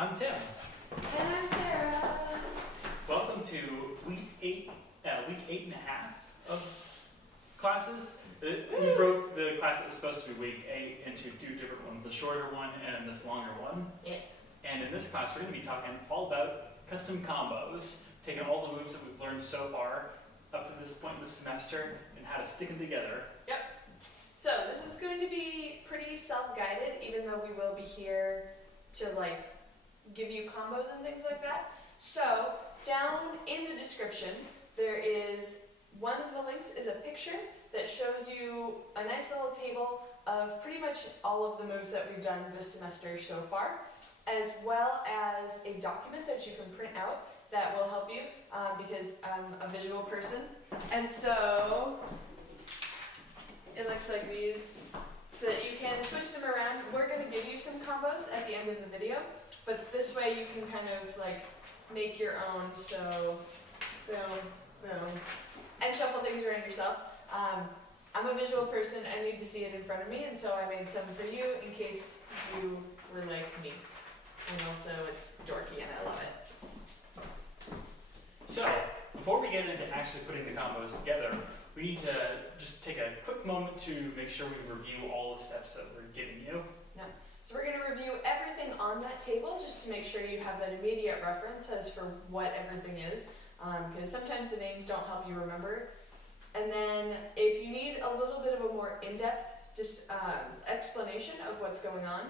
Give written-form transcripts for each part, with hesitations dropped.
I'm Tim. And I'm Sarah. Welcome to week 8.5 of classes. We broke the class that was supposed to be week 8 into two different ones, the shorter one and this longer one. Yeah. And in this class, we're going to be talking all about custom combos, taking all the moves that we've learned so far up to this point in the semester and how to stick them together. Yep. So this is going to be pretty self-guided, even though we will be here to give you combos and things like that. So down in the description, there is one of the links is a picture that shows you a nice little table of pretty much all of the moves that we've done this semester so far, as well as a document that you can print out that will help you because I'm a visual person. And so it looks like these, so that you can switch them around. We're going to give you some combos at the end of the video, but this way you can kind of make your own. So boom, boom, and shuffle things around yourself. I'm a visual person, I need to see it in front of me, and so I made some for you in case you were like me. And also it's dorky and I love it. So, before we get into actually putting the combos together, we need to just take a quick moment to make sure we review all the steps that we're giving you. Yeah. So we're going to review everything on that table just to make sure you have an immediate reference as for what everything is, because sometimes the names don't help you remember. And then if you need a little bit of a more in-depth explanation of what's going on,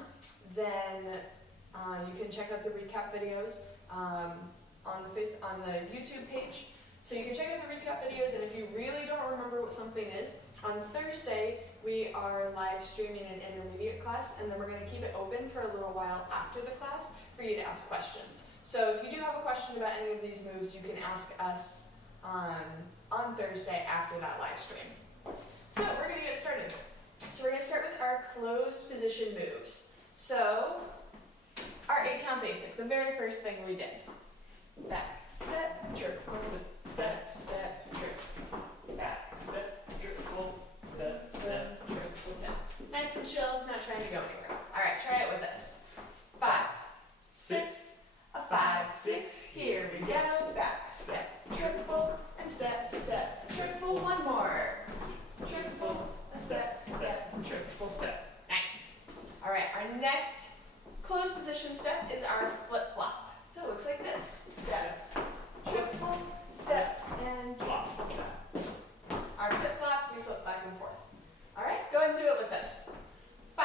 then you can check out the recap videos on the YouTube page. So you can check out the recap videos, and if you really don't remember what something is, on Thursday we are live streaming an intermediate class, and then we're going to keep it open for a little while after the class for you to ask questions. So if you do have a question about any of these moves, you can ask us on Thursday after that live stream. So we're going to get started. So we're going to start with our closed position moves. So our 8-count basic, the very first thing we did. Back, step, triple, step, step, triple. Back, Step, triple, step, step, triple, step. Nice and chill, not trying to go anywhere. Alright, try it with us. 5, 6, a 5, 6, here we go. Back, step, triple, and step, step, triple. One more. Triple, a step, step, triple, step. Nice. Alright, our next closed position step is our flip-flop. So it looks like this. Step, triple, step, and flop, step. Our flip-flop, we flip back and forth. Alright, go ahead and do it with us. 5,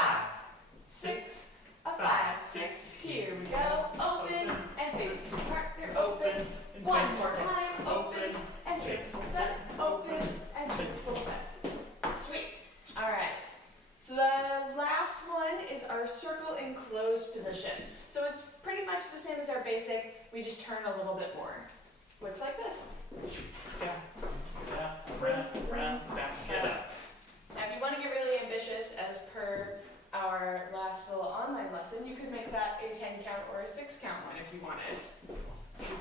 6, a 5, 6, here we go. Open, and face your partner, open. One more time, open, and triple step, open, and triple step. Sweet. Alright. So the last one is our circle in closed position. So it's pretty much the same as our basic, we just turn a little bit more. Looks like this. Yeah, round, back, get up. Now if you want to get really ambitious, as per our last little online lesson, you could make that a 10-count or a 6-count one if you wanted. 2, 3,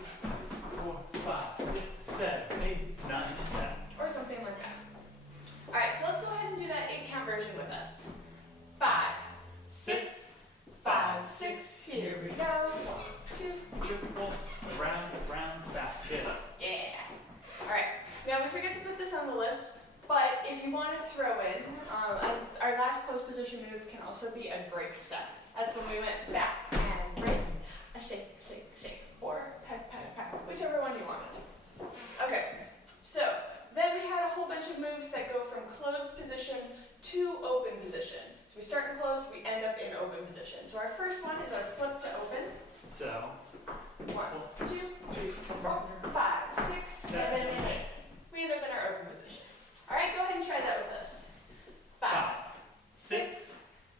4, 5, 6, 7, 8, 9, and 10. Or something like that. Alright, so let's go ahead and do that 8-count version with us. 5, 6, 5, 6, here we go. 2, Triple, round, back, get up. yeah. Alright, now we forget to put this on the list, but if you want to throw in, our last closed position move can also be a break step. That's when we went back and break, a shake, shake, shake, or peck, peck, peck, whichever one you wanted. Okay, so then we had a whole bunch of moves that go from closed position to open position. So we start in closed, we end up in open position. So our first one is our flip to open. So, 1, 2, 3, 4, 5, 6, 7, and 8. We end up in our open position. Alright, go ahead and try that with us. 5, 6,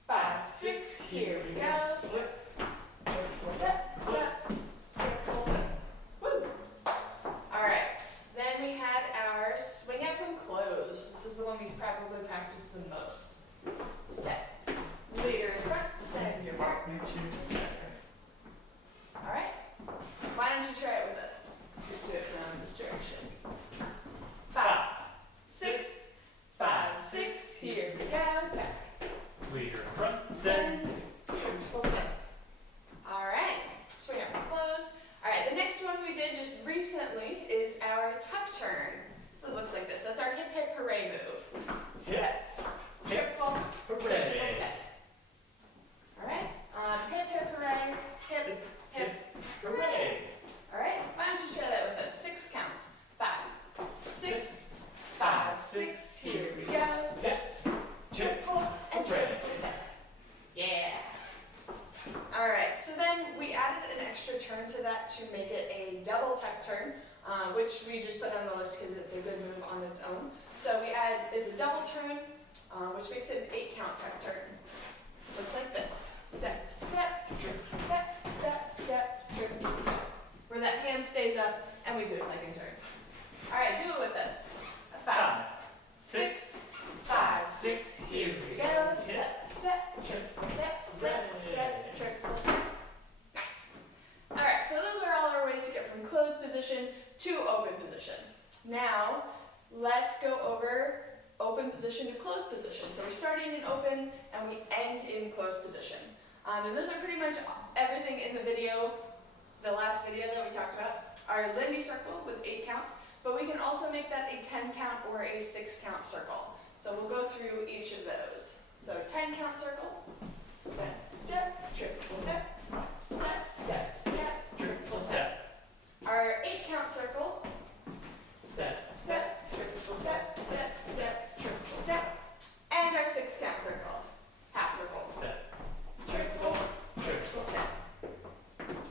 5, 6, here we go. Slip, triple step, step, triple step. Woo! Alright, then we had our swing out from closed. This is the one we probably practiced the most. Step, leader in front, send your partner to the center. Alright, why don't you try it with us? Let's do it from this direction. 5, 6, 5, 6, here we go, back. leader in front, send. Triple step. Alright, we added an extra turn to that to make it a double tuck turn, which we just put on the list because it's a good move on its own. So we add is a double turn, which makes it an 8 count tuck turn. Looks like this. Step, step, triple step, step, step, triple step. Where that hand stays up and we do a second turn. Alright, do it with us. 5, 6, 5, 6, here we go. Step, step, triple step, step, step, triple step. Nice. Alright, so those are all our ways to get from closed position to open position. Now, let's go over open position to closed position. So we're starting in open and we end in closed position. And those are pretty much everything in the video, the last video that we talked about. Our Lindy circle with 8 counts, but we can also make that a 10 count or a 6 count circle. So we'll go through each of those. So 10 count circle, step, step, triple step, step, step, step, step, triple step. Our 8 count circle, step, step, triple step, step, step, triple step. And our 6 count circle, half circle, step, triple, triple step.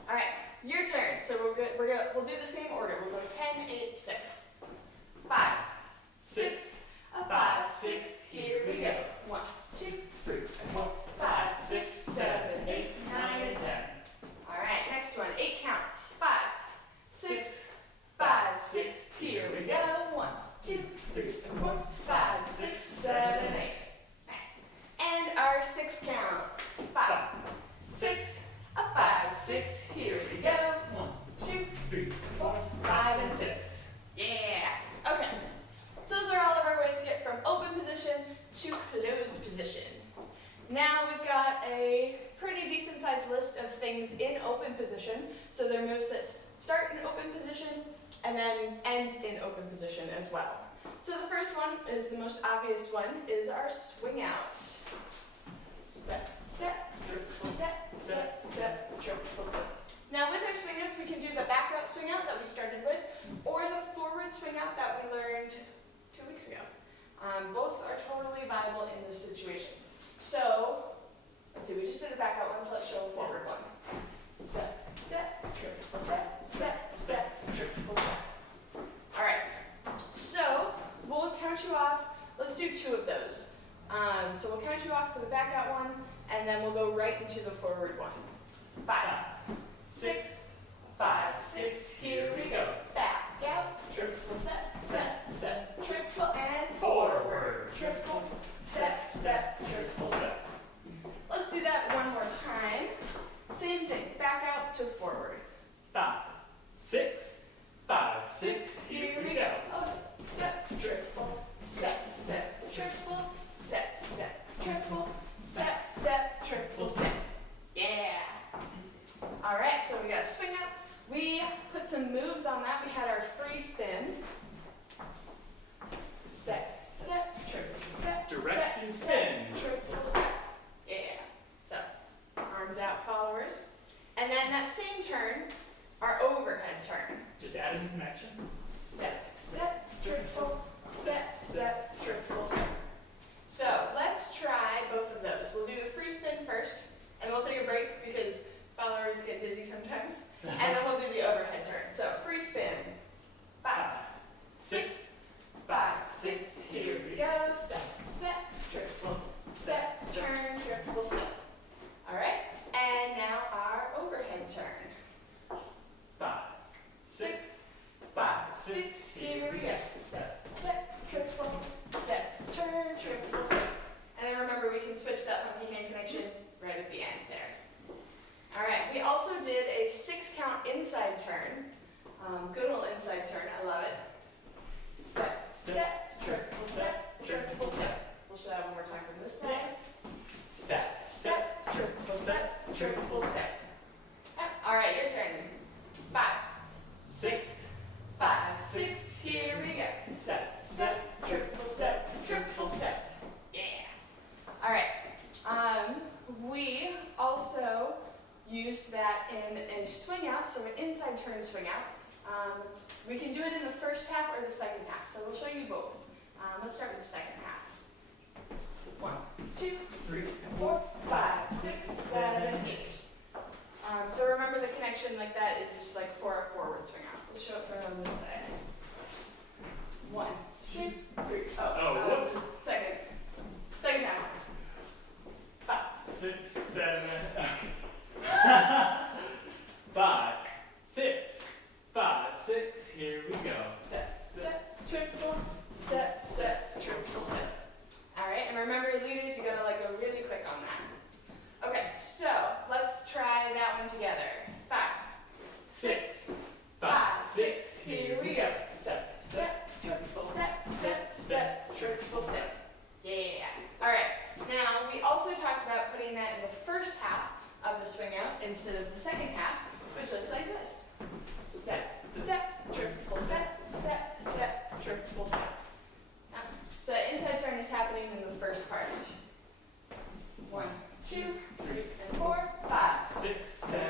All right, your turn. So we'll do the same order. We'll go 10, 8, 6, 5, 6, 5, 6. Here we go. 1, 2, 3, 4, 5, 6, 7, 8, 9, and 10. All right, next one. 8 counts. 5, 6, 5, 6. Here we go. 1, 2, 3, 4, 5, 6, 7, 8. Nice. And our 6 count. 5, 6, 5, 6. Here we go. 1, 2, 3, 4, 5, and 6. Yeah. Okay. So those are all of our ways to get from open position to closed position. Now we've got a pretty decent sized list of things in open position. So they're moves that start in open position and then end in open position as well. So the first one is the most obvious one, is our swing out. Step, step, triple step, step, step, triple step. Now with our swing outs, we can do the back out swing out that we started with, or the forward swing out that we learned 2 weeks ago. Both are totally viable in this situation. So, let's see, we just did a back out one, so let's show a forward one. Step, step, triple step, step, step, triple step. All right, so we'll count you off. Let's do 2 of those. So we'll count you off for the back out one, and then we'll go right into the forward one. 5, 6, 5, 6, here we go. Back out, triple step, step, step, triple, and forward. Triple, step, step, triple step. Let's do that one more time. Same thing, back out to forward. 5, 6, 5, 6, here we go. Oh, step, triple, step, step, triple, step, step, triple, step, step, triple step. Yeah. All right, so we got swing outs. We put some moves on that. We had our free spin. Step, step, triple step, Direct step, spin. step, triple step. Yeah. So, arms out, followers. And then that same turn, our overhead turn. Just add in the connection. Step, step, triple, step, step, triple step. So let's try both of those. We'll do the free spin first, and we'll take a break because followers get dizzy sometimes. And then we'll do the overhead turn. So free spin. 5, 6, 5, 6. Here we go. Step, step, triple, step, turn, triple step. All right. And now our overhead turn. 5, 6, 5, 6. Here we go. Step, step, triple, step, turn, triple step. And then remember, we can switch that funky hand connection right at the end there. All right, we also did a 6 count inside turn. Good old inside turn, I love it. Step, step, triple step, triple step. We'll show that one more time from this side. Step, step, triple step, triple step. All right, your turn. 5, 6, 5, 6. Here we go. Step, step, triple step, triple step. Yeah. All right. We also use that in a swing out, so an inside turn swing out. We can do it in the first half or the second half, so we'll show you both. Let's start with the second half. 1, 2, 3, 4, 5, 6, 7, 8. So remember position like that is like for a forward swing out. Let's show it from this side. 1, 2, 3. Whoops. Second time. 5, 6, 7. 5, 6, 5, 6. Here we go. Step, step, triple, step, step, triple step. All right, and remember, leaders, you gotta like go really quick on that. Okay, so let's try that one together. 5, 6, 5, 6. Here we go. Step, step, triple step, step, step, triple step. Yeah. All right. Now we also talked about putting that in the first half of the swing out instead of the second half, which looks like this. Step, step, triple step, step, step, triple step. So the inside turn is happening in the first part. 1, 2, 3, and 4, 5, 6, 7.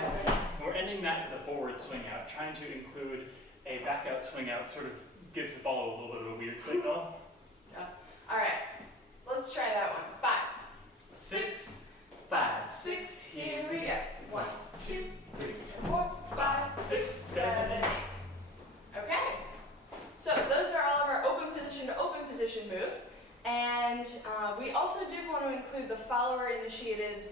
We're ending that with a forward swing out, trying to include a back out swing out, sort of gives the ball a little bit of a weird signal. Yeah. All right. Let's try that one. 5, 6, 5, 6. Here we go. 1, 2, 3, 4, 5, 6, 7, 8. Okay. So those are all of our open position to open position moves. And we also did want to include the follower initiated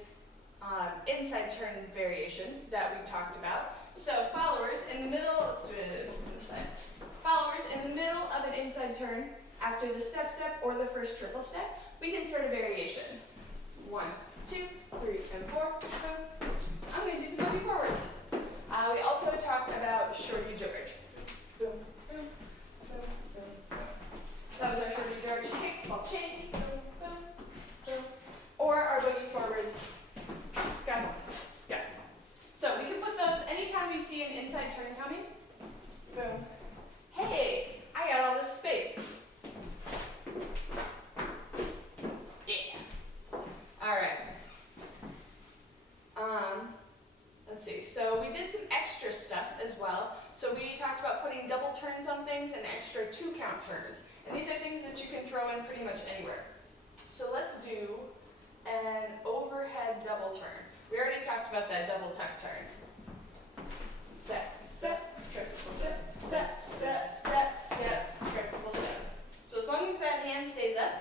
inside turn variation that we talked about. So followers in the middle, let's do it from this side. Followers in the middle of an inside turn after the step step or the first triple step, we can start a variation. 1, 2, 3, and 4. Boom. I'm going to do some boogie forwards. We also talked about shorty George. Boom, boom, boom, boom, boom. That was our shorty George kick, ball chain, boom, boom, boom. Or our boogie forwards, sky, sky. So we can put those anytime we see an inside turn coming. Boom. Hey, I got all this space. Yeah. All right. Let's see. So we did some extra stuff as well. So we talked about putting double turns on things and extra 2-count turns. And these are things that you can throw in pretty much anywhere. So let's do an overhead double turn. We already talked about that double tuck turn. Step, step, triple step, step, step, step, step, triple step. So as long as that hand stays up,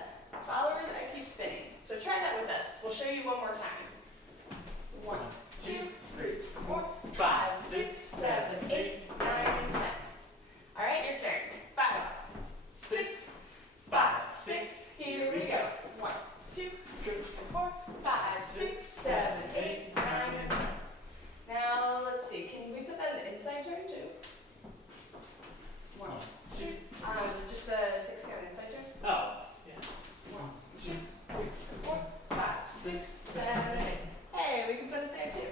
followers, I keep spinning. So try that with us. We'll show you one more time. 1, 2, 3, 4, 5, 6, 7, 8, 9, and 10. All right, your turn. 5, 6, 5, 6. Here we go. 1, 2, 3, 4, 5, 6, 7, 8, 9, and 10. Now let's see. Can we put that in the inside turn too? 1, 2. Just the 6-count inside turn. Oh, yeah. 1, 2, 3, 4, 5, 6, 7, 8. Hey, we can put it there too.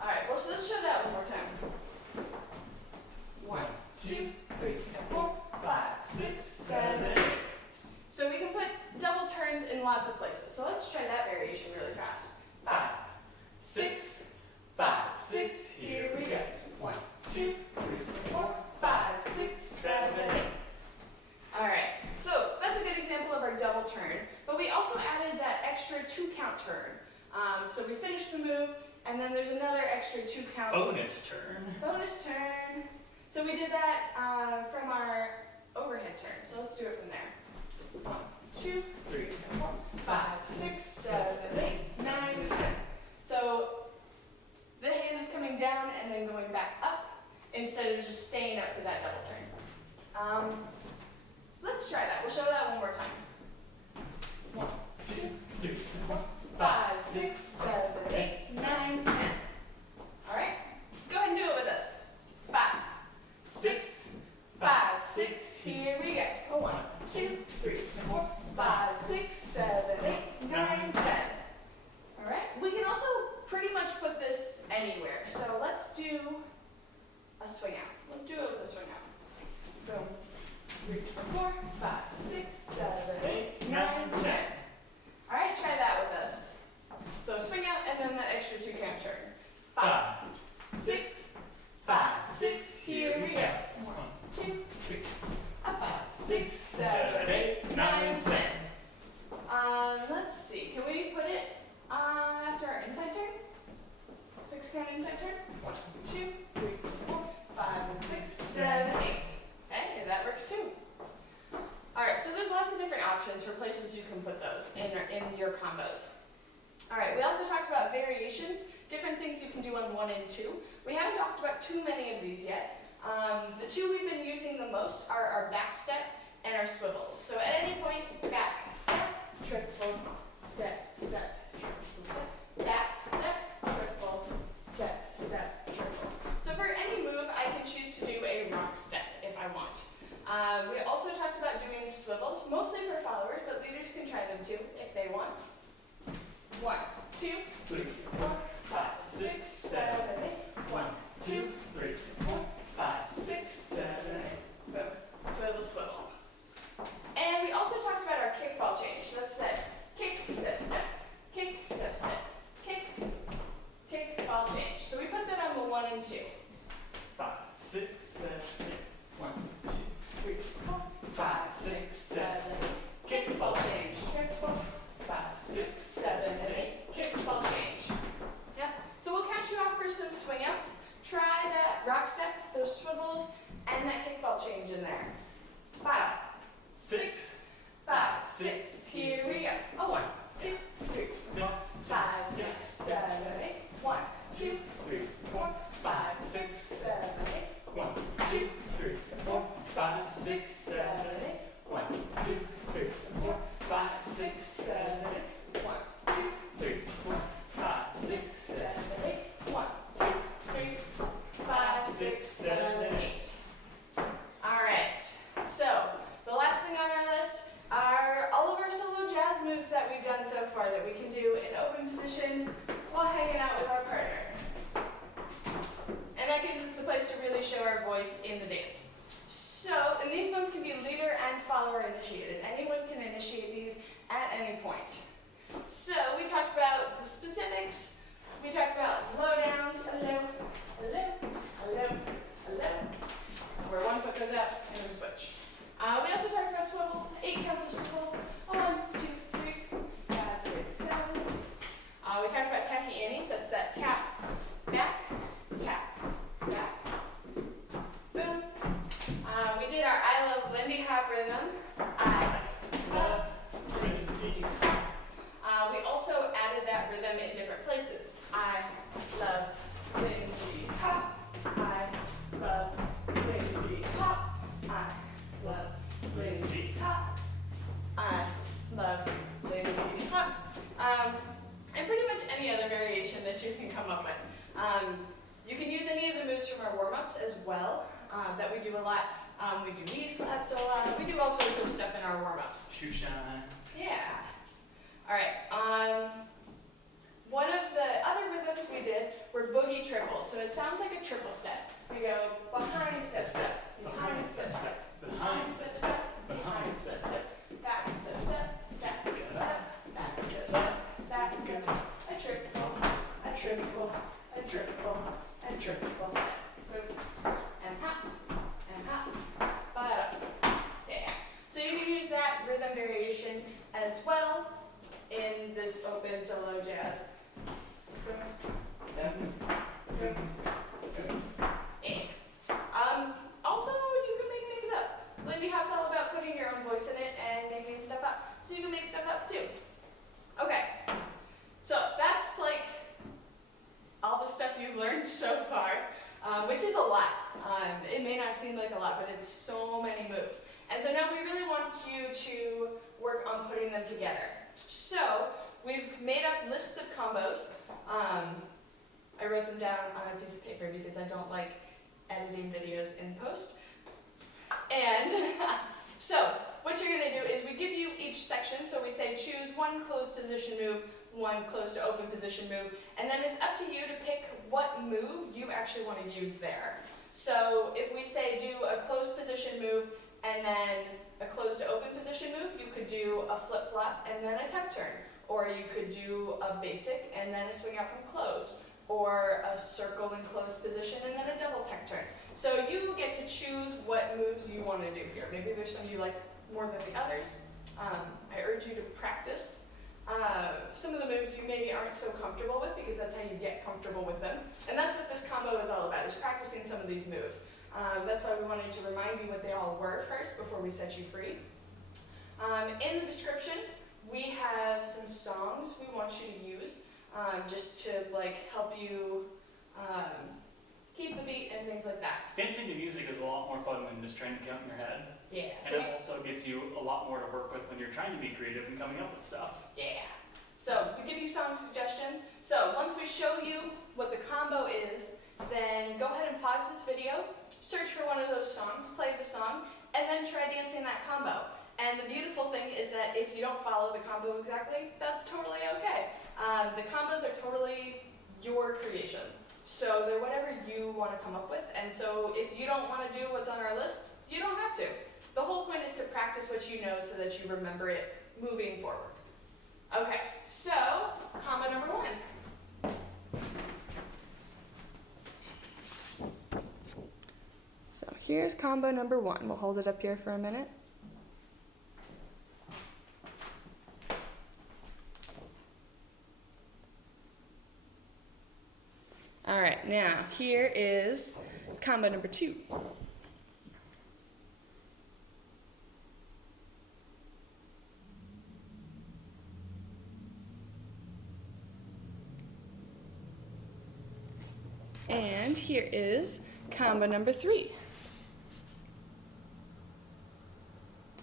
All right. Well, so let's show that one more time. 1, 2, 3, and 4, 5, 6, 7, 8. So we can put double turns in lots of places. So let's try that variation really fast. 5, 6, 5, 6. Here we go. 1, 2, 3, 4, 5, 6, 7, 8. All right. So that's a good example of our double turn. But we also added that extra 2-count turn. So we finished the move, and then there's another extra 2 counts. Bonus turn. Bonus turn. So we did that from our overhead turn. So let's do it from there. 1, 2, 3, 4, 5, 6, 7, 8, 9, 10. So the hand is coming down and then going back up instead of just staying up for that double turn. Let's try that. We'll show that one more time. 1, 2, 3, 4, 5, 6, 7, 8, 9, 10. All right. Go ahead and do it with us. 5, 6, 5, 6. Here we go. 1, 2, 3, 4, 5, 6, 7, 8, 9, 10. All right. We can also pretty much put this anywhere. So let's do a swing out. Let's do it with a swing out. Boom. 3, 4, 5, 6, 7, 8, 9, 10. All right, try that with us. So swing out and then that extra 2-count turn. 5, 6, 5, 6. Here we go. 1, 2, 3, 5, 6, 7, 8, 9, 10. Let's see. Can we put it after our inside turn? 6-count inside turn. 1, 2, 3, options for places you can put those in your combos. All right, we also talked about variations, different things you can do on 1 and 2. We haven't talked about too many of these yet. The two we've been using the most are our back step and our swivels. So at any point, back step, triple, step, step, triple, step, back step, triple, step, step, triple. So for any move, I can choose to do a rock step if I want. We also talked about doing swivels, mostly for followers, but leaders can try them too if they want. 1, 2, 3, 4, 5, 6, 7, 8. 1, 2, 3, 4, 5, 6, 7, 8. Boom. Swivel, swivel. And we also talked about our kickball change. That's that kick, step, step, kick, step, step, kick, kick, ball change. So we put that on the 1 and 2. 5, 6, 7, 8. 1, 2, 3, 4, 5, 6, 7, 8. Kick, ball change. Kick, ball. 5, 6, 7, 8. Kick, ball change. Yeah. So we'll catch you off for some swing outs. Try that rock step, those swivels, and that kickball change in there. 5, 6, 5, 6. Here we go. Oh, 1, 2, 3, 4, 5, 6, 7, 8. 1, 2, 3, 4, 5, 6, 7, 8. 1, 2, 3, 4, 5, 6, 7, 8. 1, 2, 3, 4, 5, 6, 7, 8. 1, 2, 3, 4, 5, 6, 7, 8. 1, 2, 3, 4, 5, 6, 7, 8. All right. So the last thing on our list are all of our solo jazz moves that we've done so far that we can do in open position while hanging out with our partner. And that gives us the place to really show our voice in the dance. So, and these ones can be leader and follower initiated. Anyone can initiate these at any point. So we talked about the specifics. We talked about low downs, hello, hello, hello, hello, where one foot goes out and we switch. We also talked about swivels, 8 counts of swivels. 1, 2, 3, 5, 6, 7. We talked about tacky annies, that's that tap, back, back, boom. We did our I love Lindy Hop rhythm. I love Lindy Hop. We also added that rhythm in different places. I love Lindy Hop. I love Lindy Hop. I love Lindy Hop. I love Lindy Hop. And pretty much any other variation that you can come up with. You can use any of the moves from our warm-ups as well, that we do a lot. We do knee slaps a lot. We do all sorts of stuff in our warm-ups. shoe shine. Yeah. All right. One of the other rhythms we did were boogie triples. So it sounds like a triple step. We go behind, step, step, behind, step, step, behind, step, step, behind, step, step, back, step, step, back, step, step, back, step, step, back, step, step, a triple, a triple, a triple, a triple, boom, and hop, but yeah. So you can use that rhythm variation as well in this open solo jazz. And also you can make things up. Lindy Hop's all about putting your own voice in it and making stuff up. So you can make stuff up too. Okay. So that's like all the stuff you've learned so far, which is a lot. It may not seem like a lot, but it's so many moves. And so now we really want you to work on putting them together. So we've made up lists of combos. I wrote them down on a piece of paper because I don't like editing videos in post. And so what you're going to do is we give you each section. So we say choose one closed position move, one closed to open position move, and then it's up to you to pick what move you actually want to use there. So if we say do a closed position move and then a closed to open position move, you could do a flip-flop and then a tuck turn. Or you could do a basic and then a swing out from closed. Or a circle in closed position and then a double tuck turn. So you get to choose what moves you want to do here. Maybe there's some you like more than the others. I urge you to practice. Some of the moves you maybe aren't so comfortable with because that's how you get comfortable with them. And that's what this combo is all about, is practicing some of these moves. That's why we wanted to remind you what they all were first before we set you free. In the description, we have some songs we want you to use, just to like help you keep the beat and things like that. Dancing to music is a lot more fun than just trying to count in your head. Yeah. And it also gives you a lot more to work with when you're trying to be creative and coming up with stuff. Yeah. So we give you song suggestions. So once we show you what the combo is, then go ahead and pause this video, search for one of those songs, play the song, and then try dancing that combo. And the beautiful thing is that if you don't follow the combo exactly, that's totally okay. The combos are totally your creation. So they're whatever you want to come up with. And so if you don't want to do what's on our list, you don't have to. The whole point is to practice what you know so that you remember it moving forward. Okay, so combo number 1. So here's combo number 1. We'll hold it up here for a minute. All right, now here is combo number 2. And here is combo number 3.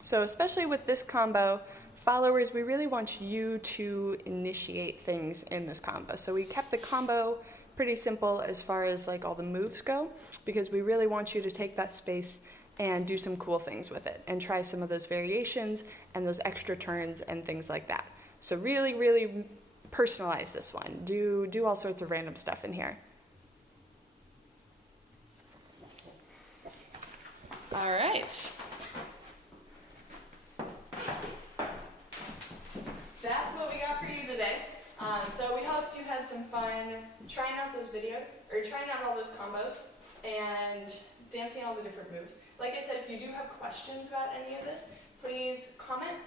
So especially with this combo, followers, we really want you to initiate things in this combo. So we kept the combo pretty simple as far as like all the moves go, because we really want you to take that space and do some cool things with it and try some of those variations and those extra turns and things like that. So really, really personalize this one. Do all sorts of random stuff in here. All right. That's what we got for you today. So we hope you had some fun trying out those videos, or trying out all those combos, and dancing all the different moves. Like I said, if you do have questions about any of this, please comment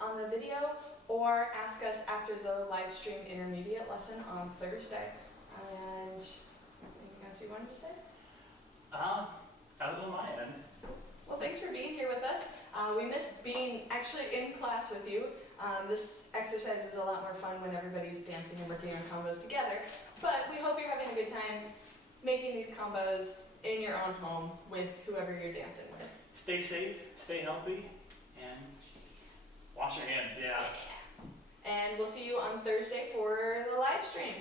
on the video or ask us after the live stream intermediate lesson on Thursday. And anything else you wanted to say? That was on my end. Well, thanks for being here with us. We missed being actually in class with you. This exercise is a lot more fun when everybody's dancing and working on combos together. But we hope you're having a good time making these combos in your own home with whoever you're dancing with. Stay safe, stay healthy, and wash your hands, yeah. And we'll see you on Thursday for the live stream.